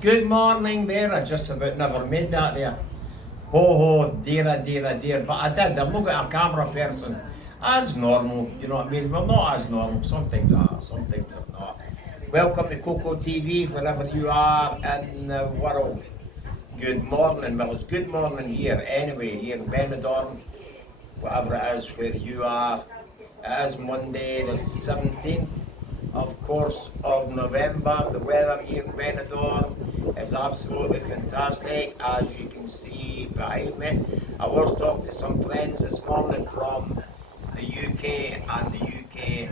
Good morning there. I just about never made that there. Ho ho, dear, dear, dear. But I did. I'm not got a camera person. As normal, you know what I mean? Well, not as normal. Sometimes are, sometimes I'm not. Welcome to Coco TV, wherever you are in the world. Good morning. Well, it's good morning here anyway, here in Benidorm, whatever it is where you are. It is Monday the 17th, of course, of November. The weather here in Benidorm is absolutely fantastic, as you can see behind me. I was talking to some friends this morning from the UK, and the UK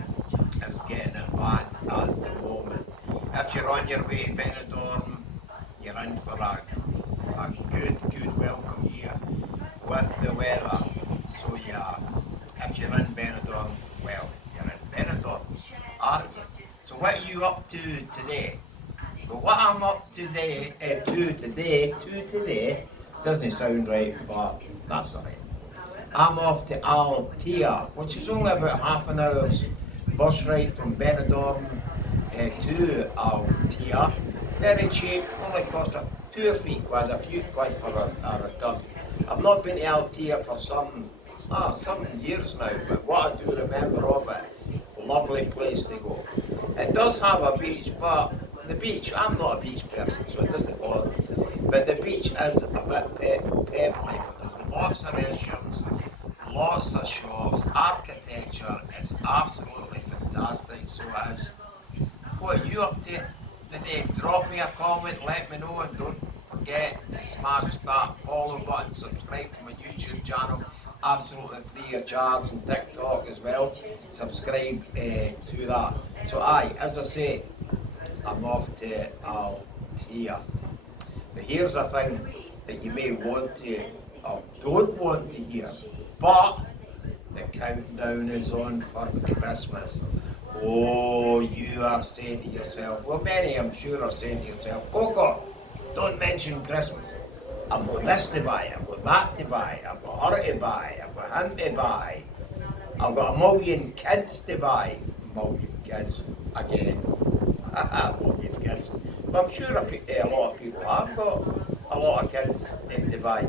is getting it bad at the moment. If you're on your way to Benidorm, you're in for a good welcome here with the weather. So yeah, if you're in Benidorm, well, you're in Benidorm, aren't you? So what are you up to today? Well, what I'm up to today, doesn't sound right, but that's alright. I'm off to Altea, which is only about half an hour's bus ride from Benidorm to Altea. Very cheap, only costs 2 or 3 quid, a few quid for a return. I've not been to Altea for some years now, but what I do remember of it, lovely place to go. It does have a beach, but the beach, I'm not a beach person, so it doesn't bother me. But the beach is a bit pebbly, but there's lots of restaurants, lots of shops, architecture is absolutely fantastic, so it is. What are you up to today? Drop me a comment, let me know, and don't forget to smash that follow button, subscribe to my YouTube channel, absolutely free of charge, and TikTok as well. Subscribe to that. So as I say, I'm off to Altea. But here's a thing that you may want to or don't want to hear, but the countdown is on for Christmas. Oh, you are saying to yourself, well, many I'm sure are saying to yourself, Coco, don't mention Christmas. I've got this to buy, I've got that to buy, I've got her to buy, I've got him to buy, I've got a million kids to buy. Million kids, again. A million kids. But I'm sure a lot of people have got a lot of kids to buy.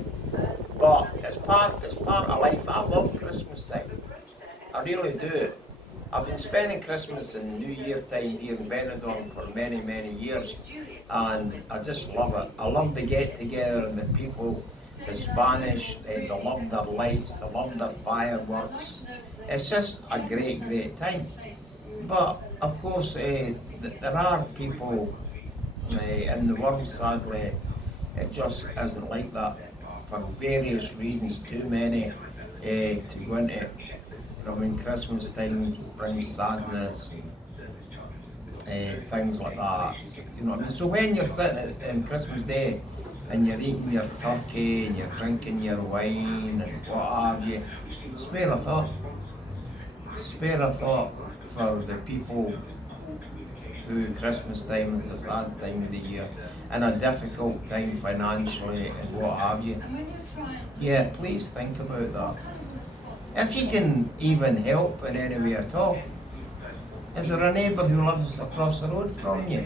But it's part of life. I love Christmas time. I really do. I've been spending Christmas and New Year time here in Benidorm for many, many years, and I just love it. I love the get together and the people, the Spanish, they love their lights, they love their fireworks. It's just a great time. But of course, there are people in the world, sadly, it just isn't like that for various reasons. Too many to go into. I mean, Christmas time brings sadness and things like that. You know what I mean? So when you're sitting on Christmas Day and you're eating your turkey and you're drinking your wine and what have you, spare a thought. Spare a thought for the people who Christmas time is a sad time of the year and a difficult time financially and what have you. Yeah, please think about that. If you can even help in any way at all. Is there a neighbour who lives across the road from you?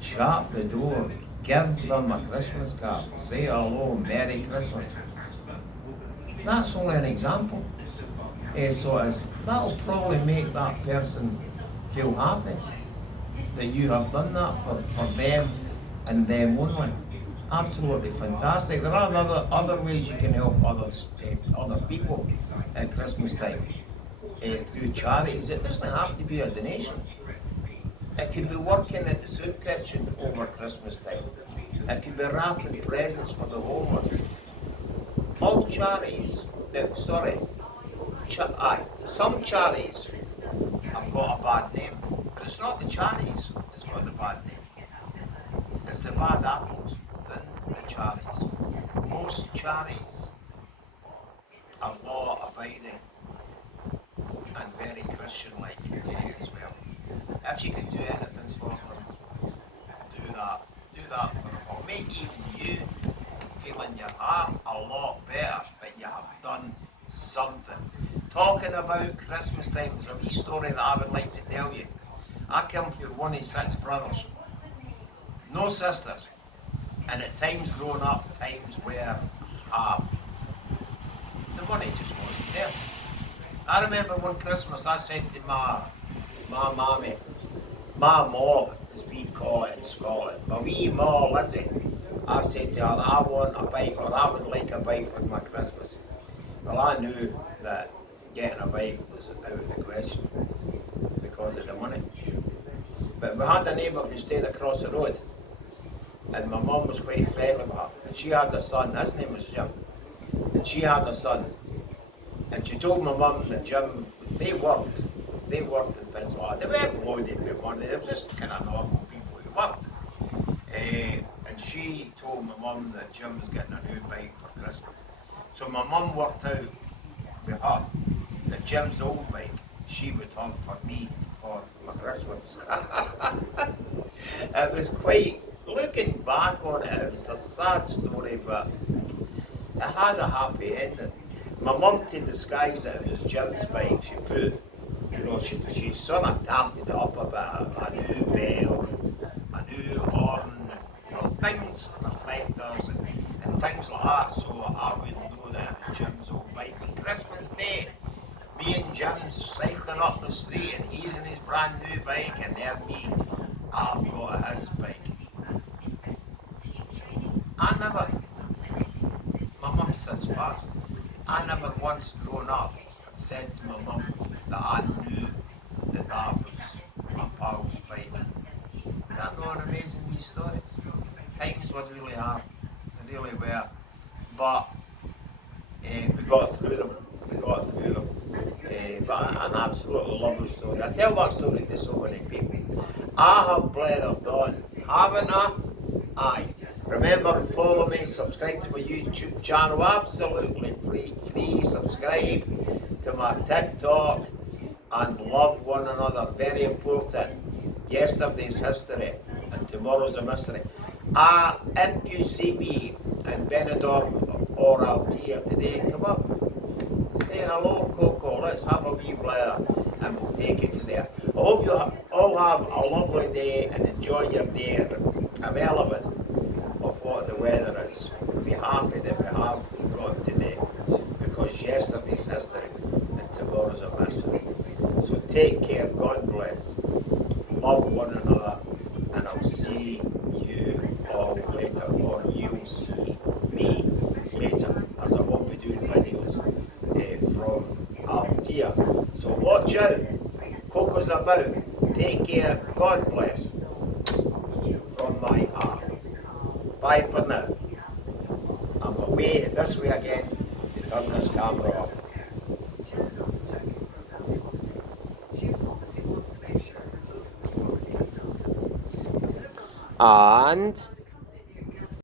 Shut the door, give them a Christmas card, say hello, Merry Christmas. That's only an example. So that'll probably make that person feel happy that you have done that for them and them only. Absolutely fantastic. There are other ways you can help other people at Christmas time through charities. It doesn't have to be a donation. It could be working at the soup kitchen over Christmas time. It could be wrapping presents for the homeless. All charities, some charities have got a bad name, but it's not the charities that's got the bad name. It's the bad apples within the charities. Most charities are law-abiding and very Christian-like as well. If you can do anything for them, do that. Do that for them. It'll make even you feel in your heart a lot better that you have done something. Talk Talking about Christmas time, there's a wee story that I would like to tell you. I come from one of 6 brothers, no sisters, and at times growing up, times where the money just wasn't there. I remember one Christmas I said to my mammy, my ma, as we call it in Scotland, my wee ma Lizzie, I said to her, I want a bike, or I would like a bike for my Christmas. Well, I knew that getting a bike was out of the question because of the money. But we had a neighbour who stayed across the road, and my mum was quite friendly with her, and she had a son, his name was Jim, and she had a son, and she told my mum that Jim, they worked and things like that. They weren't loaded with money, they were just kind of normal people who worked. And she told my mum that Jim was getting a new bike for Christmas. So my mum worked out with her that Jim's old bike she would have for me for my Christmas. It was quite, looking back on it, it was a sad story, but it had a happy ending. My mum, to disguise it was Jim's bike, she put, she sort of tarted it up a bit, a new bell, a new horn, things, reflectors and things like that, so I would know that it was Jim's old bike. On Christmas Day, me and Jim's cycling up the street and he's in his brand new bike, and there me, I've got his bike. My mum since passed, I never once grown up had said to my mum that I knew that that was my pal's bike. Is that not an amazing wee story? Times were really hard, they really were, but we got through them, but an absolutely lovely story. I tell that story to so many people. I have blathered on, haven't I? Aye. Remember to follow me, subscribe to my YouTube channel, absolutely free, subscribe to my TikTok, and love one another, very important. Yesterday's history and tomorrow's a mystery. If you see me in Benidorm or Altea today, come up, say hello Coco, let's have a wee blather and we'll take it from there. I hope you all have a lovely day and enjoy your day, irrelevant of what the weather is. Be happy that we have got today, because yesterday's history and tomorrow's a mystery. So take care, God bless, love one another, and I'll see you all later, or you'll see me later, as I won't be doing videos from Altea. So watch out, Coco's about, take care, God bless, from my heart. Bye for now. I'm away this way again to turn this camera off. And